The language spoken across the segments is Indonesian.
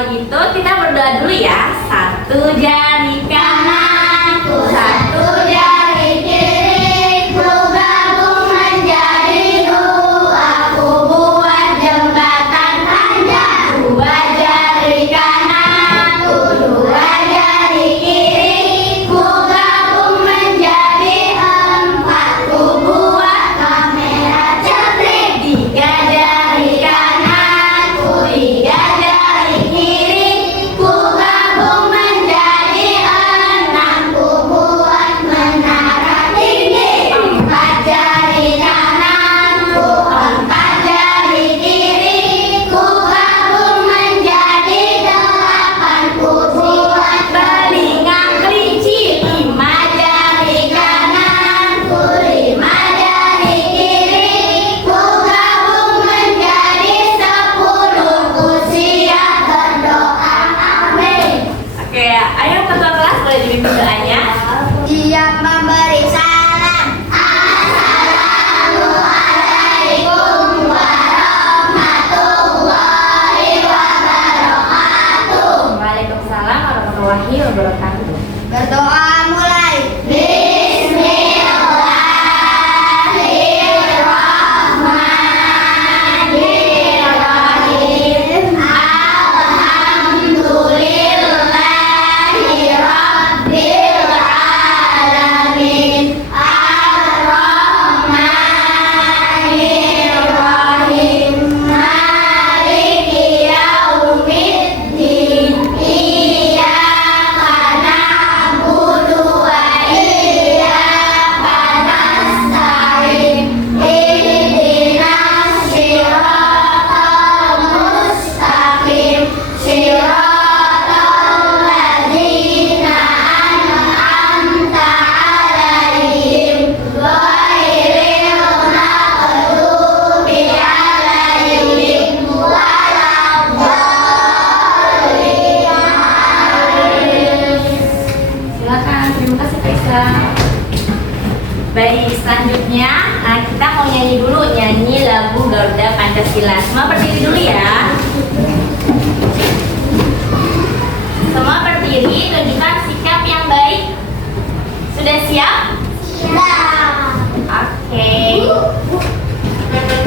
kalau gitu kita berdoa dulu ya. Satu jari kananku, satu jari kiriku gabung menjadi dua. Aku buat jembatan panjang. Dua jari kananku, dua jari kiriku gabung menjadi empat. Ku buat kamera jepret. Tiga jari kananku, tiga jari kiriku gabung menjadi enam. Ku buat menara tinggi. Empat jari kananku, empat jari kiriku gabung menjadi delapan. Ku buat telinga kelinci. Lima jari kananku, lima jari kiriku gabung menjadi sepuluh. Ku siap berdoa, amin. Oke, ayo ketua kelas boleh dibimbing doanya. Siap memberi salam. Assalamualaikum warahmatullahi wabarakatuh. Waalaikumsalam warahmatullahi wabarakatuh. Berdoa mulai. Bismillahirrahmanirrahim. Alhamdulillahi rabbil alamin. Ar-Rahmanirrahim. Maliki yaumiddin. Iyyaka na'budu wa iyyaka nasta'in. Ihdinas siratal mustaqim. Siratal ladzina an'amta 'alaihim ghairil maghdubi 'alaihim waladdallin. Silakan, terima kasih Kak Isa. Baik, selanjutnya kita mau nyanyi dulu, nyanyi lagu Garuda Pancasila. Semua berdiri dulu ya. Semua berdiri, tunjukkan sikap yang baik. Sudah siap? Oke. Siap ya?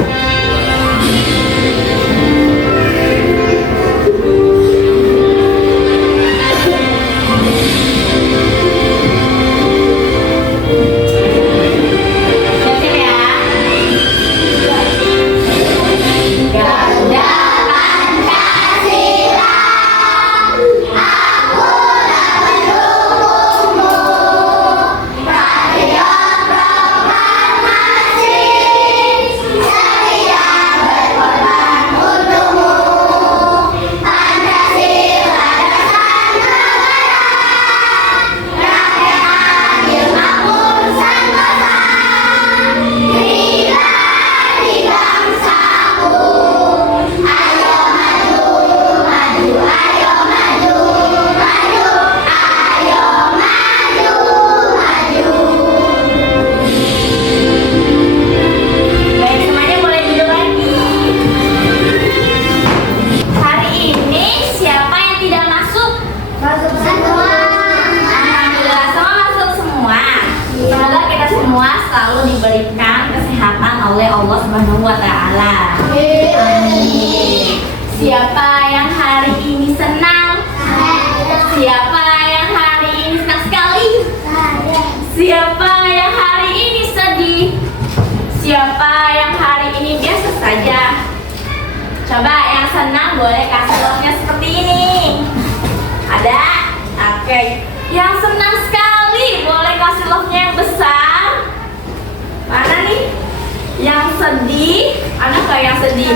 Garuda Pancasila, aku tak mendukungmu. Patriot proklamasi, setia berkorban untukmu. Pancasila dasar negara, rakyat adil makmur sentosa. Inilah di bangsaku. Ayo maju, maju, ayo maju, maju, ayo maju, maju. Baik, semuanya boleh duduk lagi. Hari ini siapa yang tidak masuk? Masuk semua. Alhamdulillah, semua masuk semua. Semoga kita semua selalu diberikan kesehatan oleh Allah Subhanahu wa Ta'ala. Amin. Siapa yang hari ini senang? Siapa yang hari ini senang sekali? Siapa yang hari ini sedih? Siapa yang hari ini biasa saja? Coba yang senang boleh kasih love-nya seperti ini. Ada? Oke. Yang senang sekali boleh kasih love-nya yang besar. Mana nih? Yang sedih? Ada nggak yang sedih?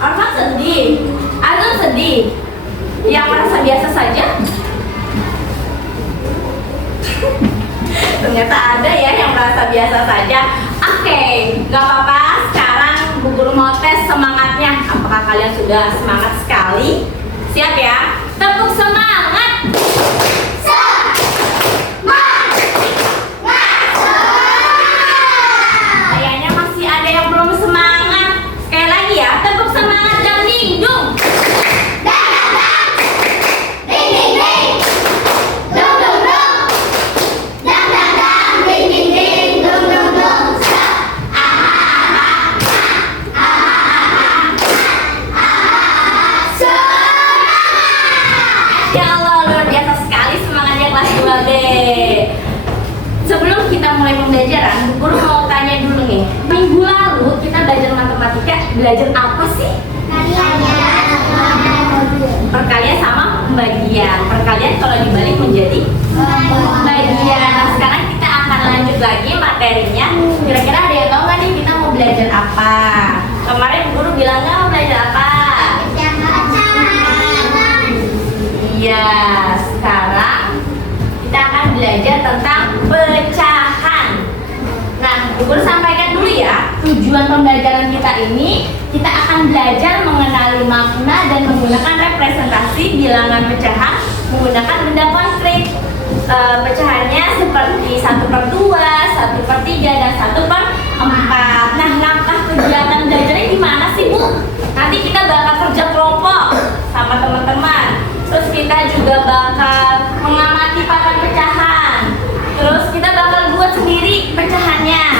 Arfan sedih. Azam sedih. Yang merasa biasa saja? Ternyata ada ya yang merasa biasa saja. Oke, gak apa-apa. Sekarang Bu Guru mau tes semangatnya. Apakah kalian sudah semangat sekali? Siap ya? Tepuk semangat. Kayaknya masih ada yang belum semangat. Sekali lagi ya, tepuk semangat dan dingdung. Masya Allah, luar biasa sekali semangatnya kelas 2B. Sebelum kita mulai pembelajaran, Bu Guru mau tanya dulu nih. Minggu lalu kita belajar matematika, belajar apa sih? Perkalian sama pembagian. Perkalian kalau dibalik menjadi pembagian. Nah, sekarang kita akan lanjut lagi materinya. Kira-kira ada yang tahu nggak nih kita mau belajar apa? Kemarin Bu Guru bilang nggak mau belajar apa? Iya, sekarang kita akan belajar tentang pecahan. Nah, Bu Guru sampaikan dulu ya, tujuan pembelajaran kita ini, kita akan belajar mengenali makna dan menggunakan representasi bilangan pecahan menggunakan benda konkret. Pecahannya seperti 1/2, 1/3, dan 1/4. Nah, langkah kegiatan belajarnya gimana sih, Bu? Nanti kita bakal kerja kelompok sama teman-teman. Terus kita juga bakal mengamati pattern pecahan. Terus kita bakal buat sendiri pecahannya.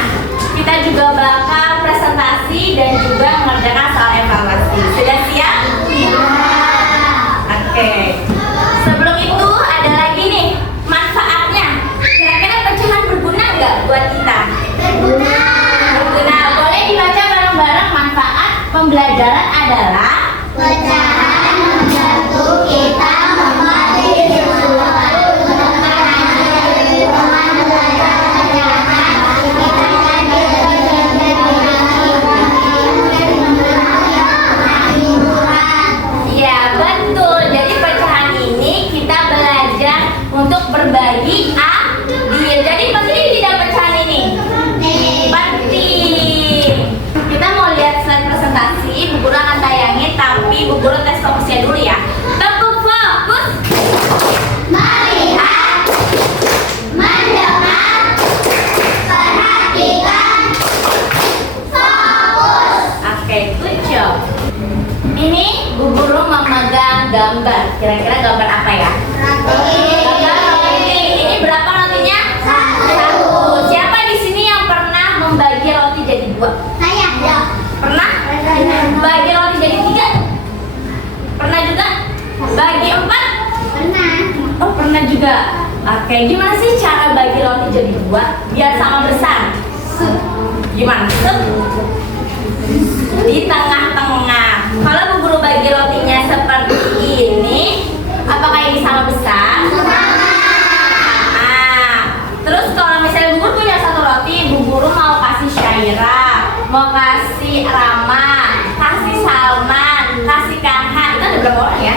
Kita juga bakal presentasi dan juga mengerjakan soal evaluasi. Sudah siap? Iya. Oke. Sebelum itu ada lagi nih manfaatnya. Kira-kira pecahan berguna nggak buat kita? Berguna. Berguna. Boleh dibaca bareng-bareng. Manfaat pembelajaran adalah Pecahan membantu kita mengerti sesuatu dengan teman belajar pecahan. Kita ya betul. Jadi pecahan ini kita belajar untuk berbagi adil. Jadi penting tidak pecahan ini? Penting. Kita mau lihat slide presentasi. Bu Guru akan tayangin, tapi Bu Guru tes fokusnya dulu ya. Tepuk fokus. melihat, mendengar, perhatikan, fokus. Oke, good job. Ini Bu Guru memegang gambar. Kira-kira gambar apa ya? Gambar roti. Ini berapa rotinya? Satu. Siapa di sini yang pernah membagi roti jadi 2? Saya Pernah? Bagi roti jadi 3? Pernah juga? Bagi 4? pernah. Oh, pernah juga. Oke, gimana sih cara bagi roti jadi 2 biar sama besar? Gimana? Di tengah-tengah. Kalau Bu Guru bagi rotinya seperti ini, apakah ini sama besar? Nah, terus kalau misalnya Bu Guru punya 1 roti, Bu Guru mau kasih Syaira, mau kasih Rama, kasih Salman, kasih Kanha, itu ada berapa orang ya?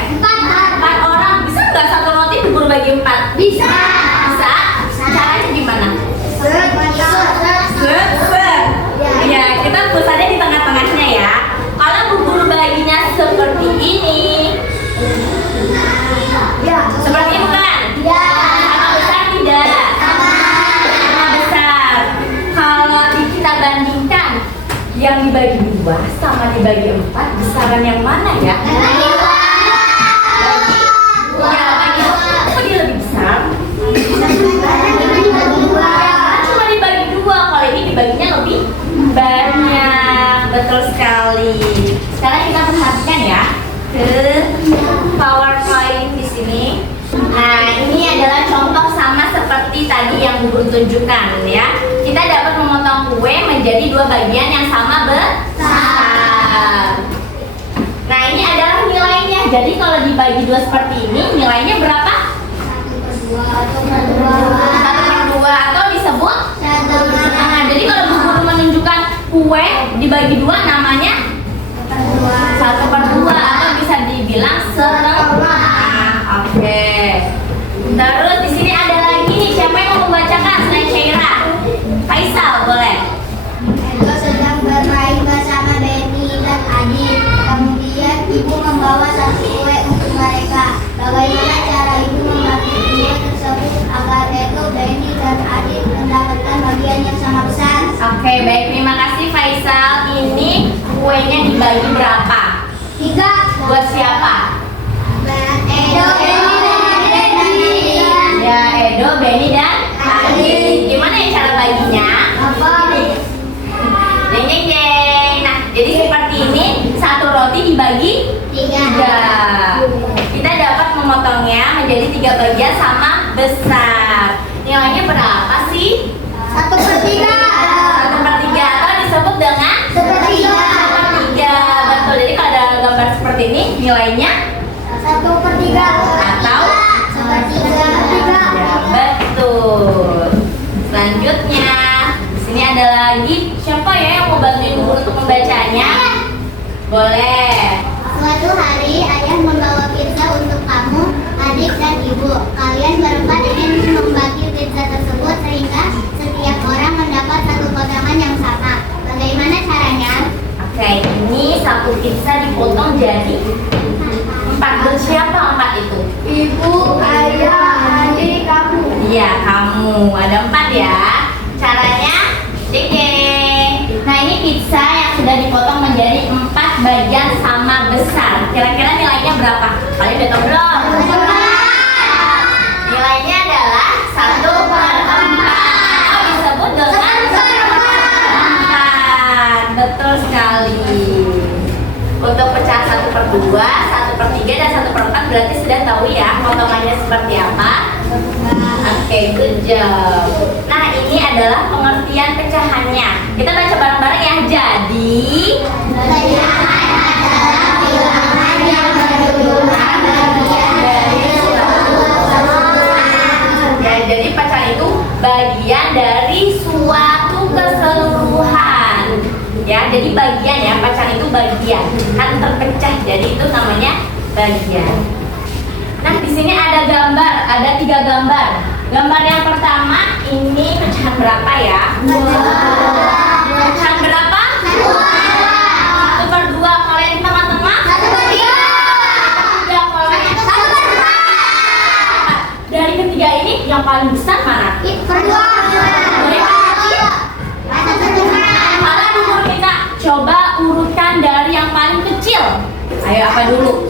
4 orang. Bisa nggak 1 roti Bu Guru bagi 4? Bisa. Bisa? Caranya gimana? Set. Ya, kita pusatnya di tengah-tengahnya ya. Kalau Bu Guru baginya seperti ini, seperti ini bukan? Sama besar tidak? Sama besar. Kalau kita bandingkan yang dibagi 2 sama dibagi 4, besaran yang mana ya? Ya, bagi 4. Kok dia lebih besar? Cuma dibagi 2, kalau ini dibaginya lebih banyak. Betul sekali. Sekarang kita perhatikan ya ke PowerPoint di sini. Nah, ini adalah contoh sama seperti tadi yang Bu Guru tunjukkan ya. Kita dapat memotong kue menjadi 2 bagian yang sama besar. Nah, ini adalah nilainya. Jadi kalau dibagi 2 seperti ini, nilainya berapa? 1/2 atau disebut setengah. Jadi kalau Bu Guru menunjukkan kue dibagi 2, namanya 1/2 atau bisa dibilang setengah. Oke. Terus di sini ada lagi nih, siapa yang mau membacakan selain Syaira? Faisal, boleh. Edo sedang bermain bersama Benny dan Adit. Kemudian ibu membawa 1 kue untuk mereka. Bagaimana cara ibu membagi kue tersebut agar Edo, Benny, dan Adit mendapatkan bagian yang sama besar? Oke, baik, terima kasih Faisal. Ini kuenya dibagi berapa? 3. Buat siapa? Edo, Benny, dan Adit. Ya, Edo, Benny, dan Adit. Gimana ya cara baginya? Jeng jeng jeng. Nah, jadi seperti ini, 1 roti dibagi 3. Kita dapat memotong dipotongnya menjadi 3 bagian sama besar. Nilainya berapa sih? 1/3. 1/3 atau disebut dengan 1/3. 1/3. Betul. Jadi kalau ada gambar seperti ini nilainya 1/3 atau 1/3. ya, betul. Selanjutnya di sini ada lagi. Siapa ya yang mau bantuin guru untuk membacanya? Boleh. Suatu hari ayah membawa pizza untuk kamu, adik dan ibu. Kalian berempat ingin membagi pizza tersebut sehingga setiap orang mendapat satu potongan yang sama. Bagaimana caranya? Oke, ini satu pizza dipotong jadi 4. Siapa 4 itu? Ibu, ayah, adik, kamu. Iya, kamu. Ada 4 ya. Caranya, dede. Nah, ini pizza yang sudah dipotong menjadi 4 bagian sama besar. Kira-kira nilainya berapa? Kalian udah tahu belum? Nilainya adalah 1/4 atau disebut dengan 4. Betul sekali. Untuk pecahan 1/2, 1/3 dan 1/4 berarti sudah tahu ya potongannya seperti apa. Oke, good job. Nah, ini adalah pengertian pecahannya. Kita baca bareng-bareng ya. Jadi, Pecahan adalah bilangan yang berjumlah bagian dari suatu keseluruhan. ya, jadi pecahan itu bagian dari suatu keseluruhan. Ya, jadi bagian ya, pecahan itu bagian. Kan terpecah, jadi itu namanya bagian. Nah, di sini ada gambar, ada 3 gambar. Gambar yang pertama ini pecahan berapa ya? Pecahan berapa? 1/2. Kalau yang di tengah-tengah? 1/3. Ya, kalau yang dari ketiga ini yang paling besar mana? Mana dulu kita coba urutkan dari yang paling kecil. Ayo, apa dulu?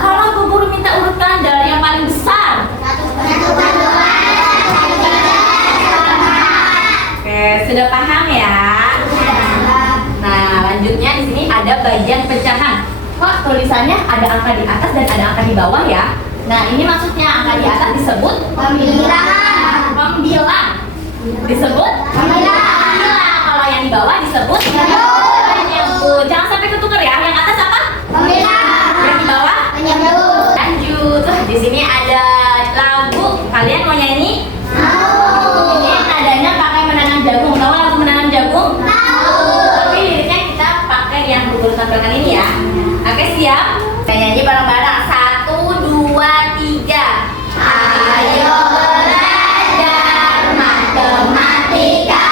Kalau Bu Guru minta urutkan dari yang paling besar. Oke, sudah paham ya? Nah, lanjutnya di sini ada bagian pecahan. Kok tulisannya ada angka di atas dan ada angka di bawah ya? Nah, ini maksudnya angka di atas disebut Pembilang. Disebut pembilang. Kalau yang di bawah disebut penyebut. Jangan sampai ketukar ya. Yang atas apa? Yang di bawah? Lanjut. Di sini ada lagu. Kalian mau nyanyi? Ini nadanya pakai menanam jagung. Tahu lagu menanam jagung? Tapi liriknya kita pakai yang Bu Guru tampilkan ini ya. Oke, siap? Kita nyanyi bareng-bareng. 1, 2, 3. Ayo belajar matematika.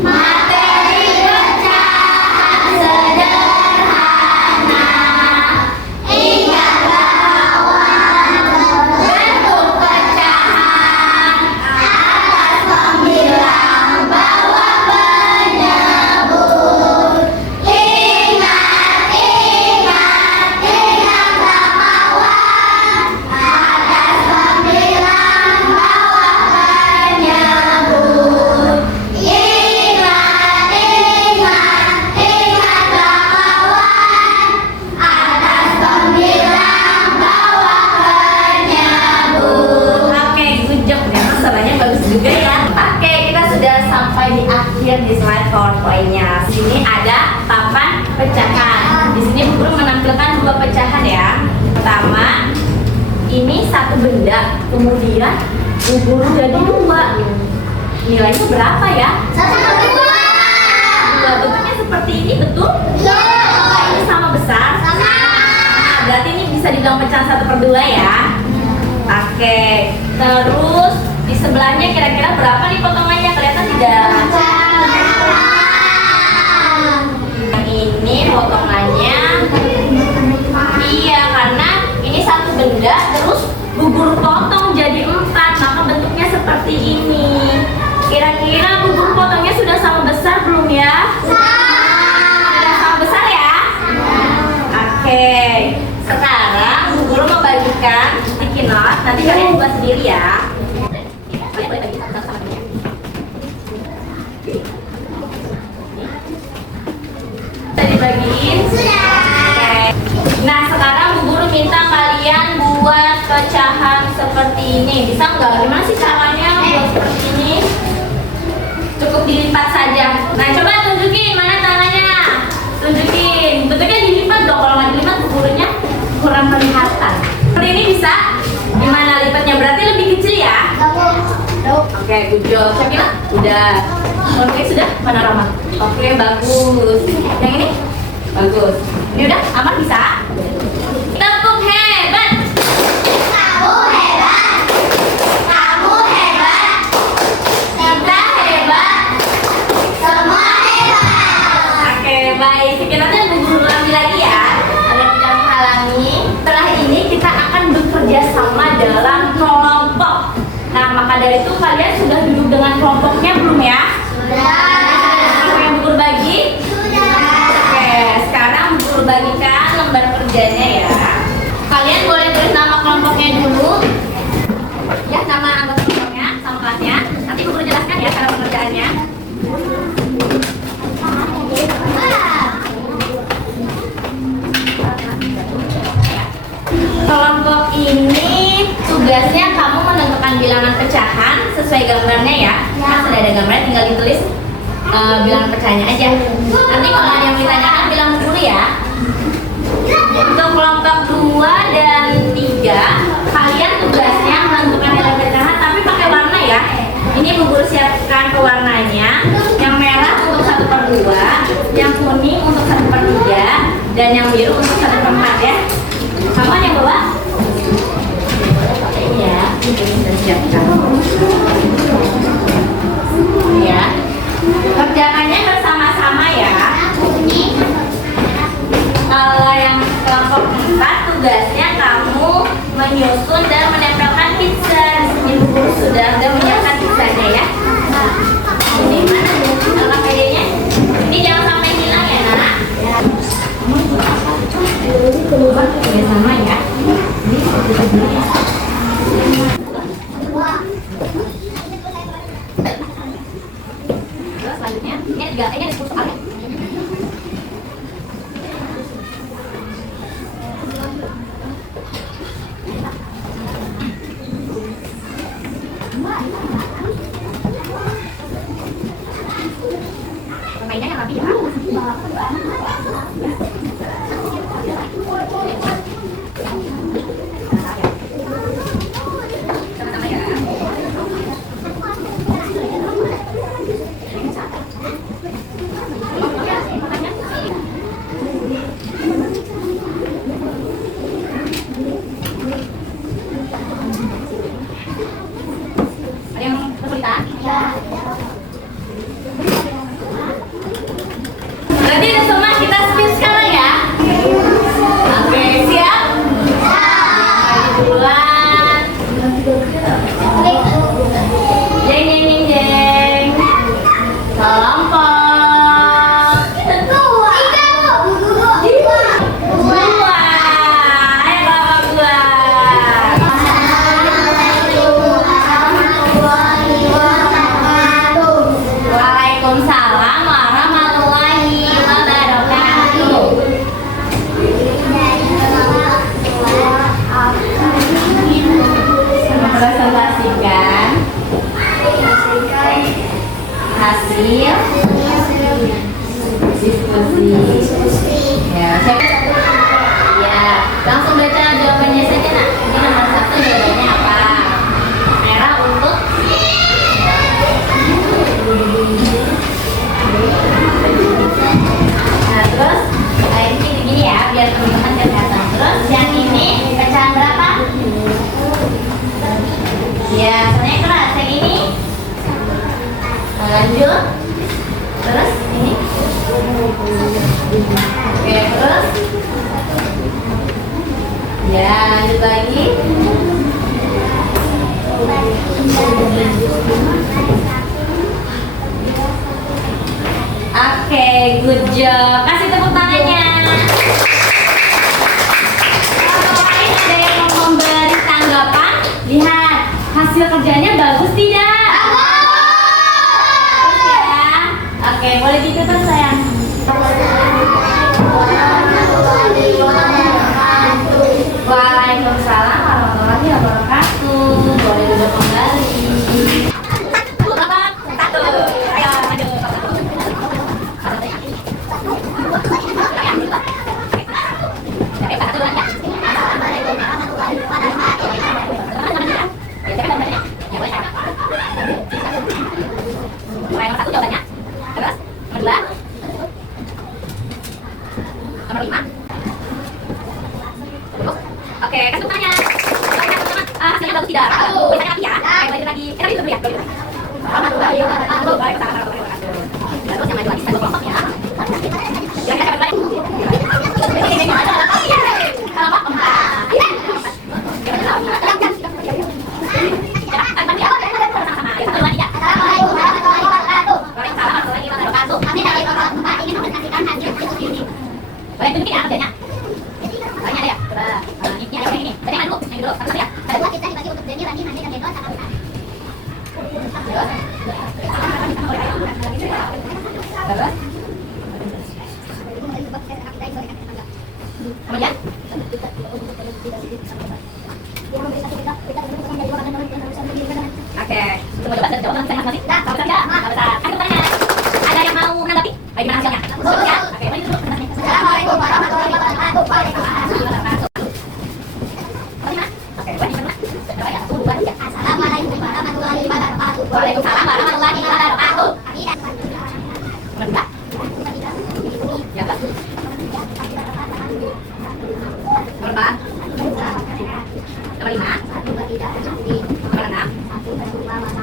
Materi pecahan sederhana. Ingatlah bentuk pecahan. Atas pembilang, bawah penyebut. Ingatlah kawan. Atas pembilang, bawah penyebut. Ingatlah kawan. Atas pembilang, bawah penyebut. Oke, good job ya. Pesanannya bagus juga ya. Oke, kita sudah sampai di akhir di slide PowerPoint-nya. Sini ada papan pecahan. Di sini Bu Guru menampilkan 2 pecahan ya. Pertama, ini satu benda, kemudian Bu Guru jadi 2. Nilainya berapa ya? 2 bentuknya seperti ini, betul? Apakah ini sama besar? Nah, berarti ini bisa dibilang pecahan 1/2 ya. Oke, terus di sebelahnya kira-kira berapa nih potongannya? Kelihatan tidak? Yang ini potongannya, iya, karena ini satu benda terus Bu Guru potong jadi 4, maka bentuknya seperti ini. Kira-kira Bu Guru potongnya sudah sama besar belum ya? Sudah sama besar ya? Oke, sekarang Bu Guru membagikan sticky note. Nanti kalian buat sendiri ya. Kalian boleh bagi satu sama temennya. Sudah dibagiin? Sudah. Nih, bisa nggak? Gimana sih caranya buat seperti ini? Cukup dilipat saja. Nah, coba tunjukin mana caranya. Tunjukin. Bentuknya dilipat dong. Kalau nggak dilipat, bukunya kurang kelihatan. Seperti ini bisa? Gimana lipatnya? Berarti lebih kecil ya? Oke, good job. Siapa bilang? Udah. Oke, sudah? Mana Rama? Oke, bagus. Yang ini? Bagus. Ini udah? Aman bisa? Tepuk hebat. Kamu hebat. Kamu hebat. Kita hebat. Semua hebat. Oke, baik. Kita tuh guru ambil lagi ya. Agar tidak menghalangi. Setelah ini kita akan bekerja sama dalam kelompok. Nah, maka dari itu kalian sudah duduk dengan kelompoknya belum ya? Sudah. Yang berbagi? Sudah. Oke, sekarang berbagikan lembar kerjanya ya. Kalian boleh tulis nama kelompoknya dulu. Ya, nama anggota kelompoknya sama kelasnya. Nanti guru jelaskan ya cara pengerjaannya. Kelompok ini tugasnya kamu menentukan bilangan pecahan sesuai gambarnya ya. Kan sudah ada gambarnya, tinggal ditulis bilangan pecahannya aja. Nanti kalau ada yang ditanyakan bilang dulu ya. Untuk kelompok 2 dan 3, kalian tugasnya menentukan nilai pecahan tapi pakai warna ya. Ini Bu Guru siapkan pewarnanya. Yang merah untuk 1/2, yang kuning untuk 1/3, dan yang biru untuk 1/4 ya. Kamu yang bawa? Iya, kita siapkan. Ya, kerjaannya bersama-sama ya. Kalau yang kelompok 4, tugasnya kamu menyusun dan menempelkan pizza. Ini Bu Guru sudah menyiapkan pizzanya ya. Ini mana alat kayaknya? Ini jangan sampai hilang ya nak. Ya sama ya. Terus selanjutnya ini ada 10 soal ya. Mainnya yang rapi ya. Sama-sama ya. Ada yang kesulitan? Berarti udah semua kita spin sekarang ya? Oke, siap? Duluan. Jeng jeng jeng jeng. Kelompok dua. Ayo kelompok 2. Waalaikumsalam warahmatullahi wabarakatuh. Presentasikan hasil diskusi. Ya, ya, langsung baca jawabannya saja nak. Ini nomor 1 jawabannya apa? Merah untuk nah, terus ini begini ya, biar teman-teman kelihatan. Terus yang ini pecahan berapa? Ya, soalnya keras. Yang ini lanjut. Terus ini. Oke, terus. Ya, lanjut lagi. Oke, good job. Kasih tepuk tangannya. Kalau lain ada yang mau memberi tanggapan, lihat hasil kerjanya bagus tidak? Bagus ya. Oke, boleh ditutup sayang. Waalaikumsalam warahmatullahi wabarakatuh. Boleh Nomor 5. Oke, kasih tepuk tangannya. Hasilnya bagus tidak? Bagus. Bisa lagi ya? Balik lagi. Tapi dulu ya. Warahmatullahi wabarakatuh. Waalaikumsalam warahmatullahi wabarakatuh. Terus yang maju lagi saya kelompok ya. Kira-kira baik. Kelompok 4. Boleh tunjukin ya kerjanya? Banyak ada ya? Coba ini ada yang ini. Tadi yang dulu, yang dulu. Satu ya. Ada 2 kita dibagi untuk Denny, Rani, Handi, dan Deno sama Utari. Terus? Kemudian? Oke, semua coba jawab dengan saya masih. Nah, besar tidak? Besar. Ayo tanya. Ada yang mau menanggapi? Bagaimana hasilnya? Bagus ya? Oke, mari dulu. Assalamualaikum warahmatullahi wabarakatuh. Waalaikumsalam warahmatullahi wabarakatuh. Oke, buat dimana? Coba ya, 1, 2, 3. Assalamualaikum warahmatullahi wabarakatuh. Waalaikumsalam warahmatullahi wabarakatuh. Nomor 2. Ya, Pak. Nomor 4. Nomor 5. Nomor 6. 8. Nomor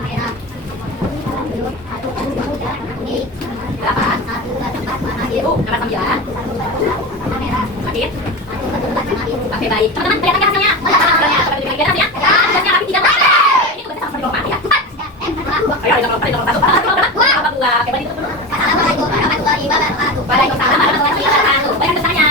9. Sakit? Oke, baik. Teman-teman, kelihatan hasilnya? Hasilnya, coba tunjukkan lagi hasilnya. Hasilnya tapi tidak baik. Ini tuh sama seperti nomor 4 ya. Ayo, nomor 1. Nomor 2. Oke, balik dulu. Assalamualaikum warahmatullahi wabarakatuh. Waalaikumsalam warahmatullahi wabarakatuh. Banyak bertanya.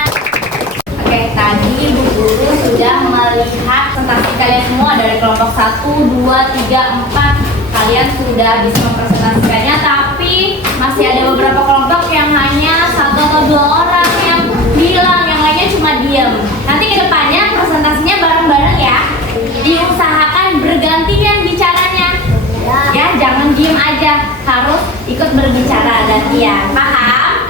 Oke, tadi Bu Guru sudah melihat presentasi kalian semua dari kelompok 1, 2, 3, 4. Kalian sudah bisa mempresentasikannya, tapi masih ada beberapa kelompok yang hanya 1 atau 2 orang yang bilang, yang lainnya cuma diam. Nanti ke depannya presentasinya bareng-bareng ya. Diusahakan bergantian bicaranya. Ya, jangan diem aja, harus ikut berbicara gantian. Paham?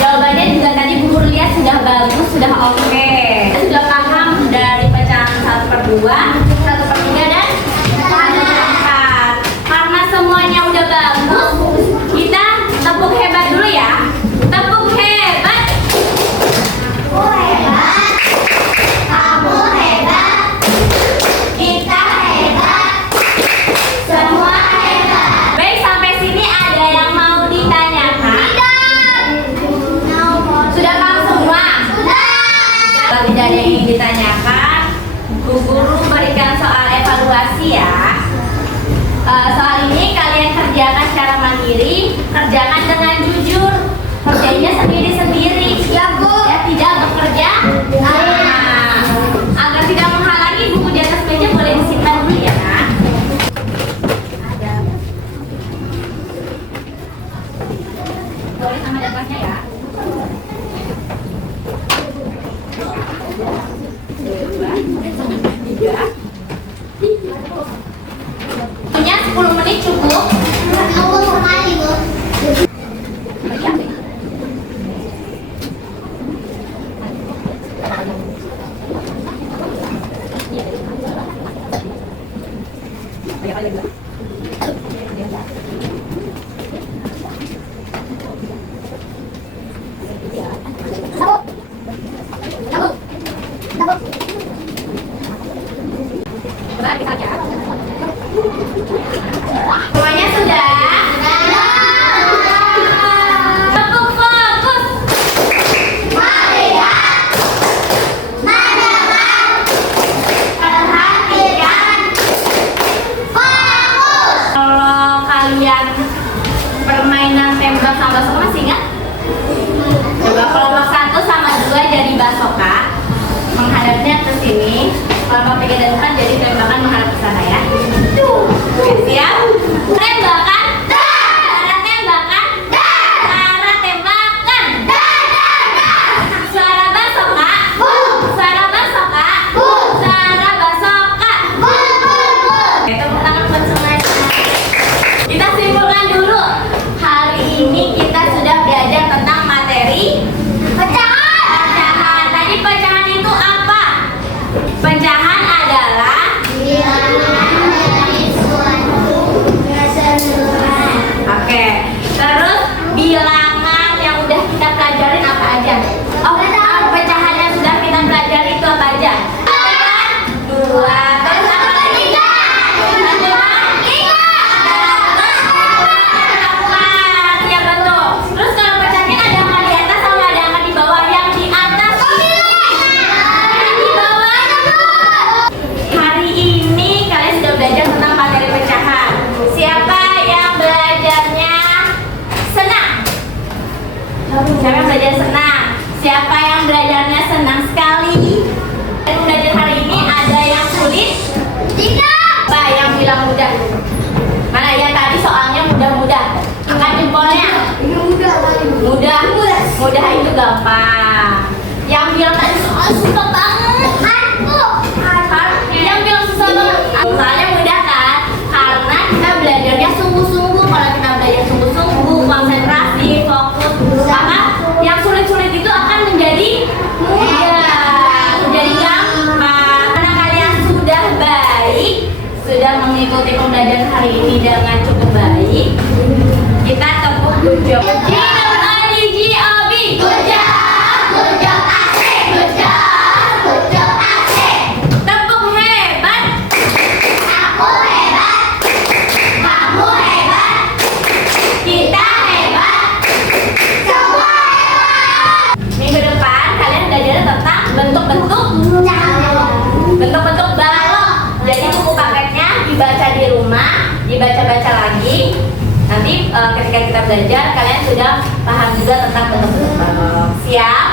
Jawabannya juga tadi Bu Guru lihat sudah bagus, sudah oke. Sudah paham dari pecahan 1/2, 1/3 dan 1/4. Karena semuanya udah bagus, kita tepuk hebat dulu ya. Tepuk hebat. Aku hebat. Kamu hebat. Kita hebat. Semua hebat. Baik, sampai sini ada yang mau ditanyakan? Sudah paham semua? Sudah. Kalau tidak ada yang ingin ditanyakan, Bu Guru berikan soal evaluasi ya. Soal ini kalian kerjakan secara mandiri, kerjakan dengan jujur, kerjanya sendiri-sendiri. Ya Bu. Ya, tidak bekerja. Nah, agar tidak menghalangi, buku di atas meja boleh disimpan dulu ya. Boleh sama ada kelasnya ya. Punya 10 menit cukup. Aku sekali, Bu. Semuanya sudah? Tepuk fokus. Melihat, mendengar, perhatikan, fokus. Kalau kalian permainan tembak sama basoka masih ingat? Coba kelompok 1 sama 2 jadi basoka, menghadapnya ke sini. Kelompok 3 dan 4 jadi tembakan menghadap ke sana ya. Oke, siap? Tembakan. Cara tembakan. Cara tembakan. Suara basoka. Suara basoka. Suara basoka. Oke, tepuk tangan buat semuanya. Kita simpulkan dulu. Hari ini kita sudah belajar tentang materi pecahan. Tadi pecahan itu apa? Pecahan adalah Bilangan dari suatu ke seluruh Siapa yang belajar senang? Siapa yang belajarnya senang sekali? Dan belajar hari ini ada yang sulit? Tidak. Apa yang bilang mudah? Mana yang tadi soalnya mudah-mudah? Angkat jempolnya. Mudah. Mudah itu gampang. Yang bilang tadi soal susah banget. Yang bilang susah banget. Soalnya mudah kan? Karena kita belajarnya sungguh-sungguh. Kalau kita belajar sungguh-sungguh, konsentrasi, fokus, maka yang sulit-sulit itu akan menjadi mudah, menjadi gampang. Karena kalian sudah baik, sudah mengikuti pembelajaran hari ini dengan cukup baik, kita tepuk good job. G-O-B. Good job, asik. Good job, asik. Tepuk hebat. Aku hebat. Kamu hebat. Kita hebat. Semua hebat. Minggu depan kalian belajar tentang bentuk-bentuk balok. Jadi buku paketnya dibaca di rumah, dibaca-baca lagi. Nanti ketika kita belajar kalian sudah paham juga tentang bentuk-bentuk balok. Siap?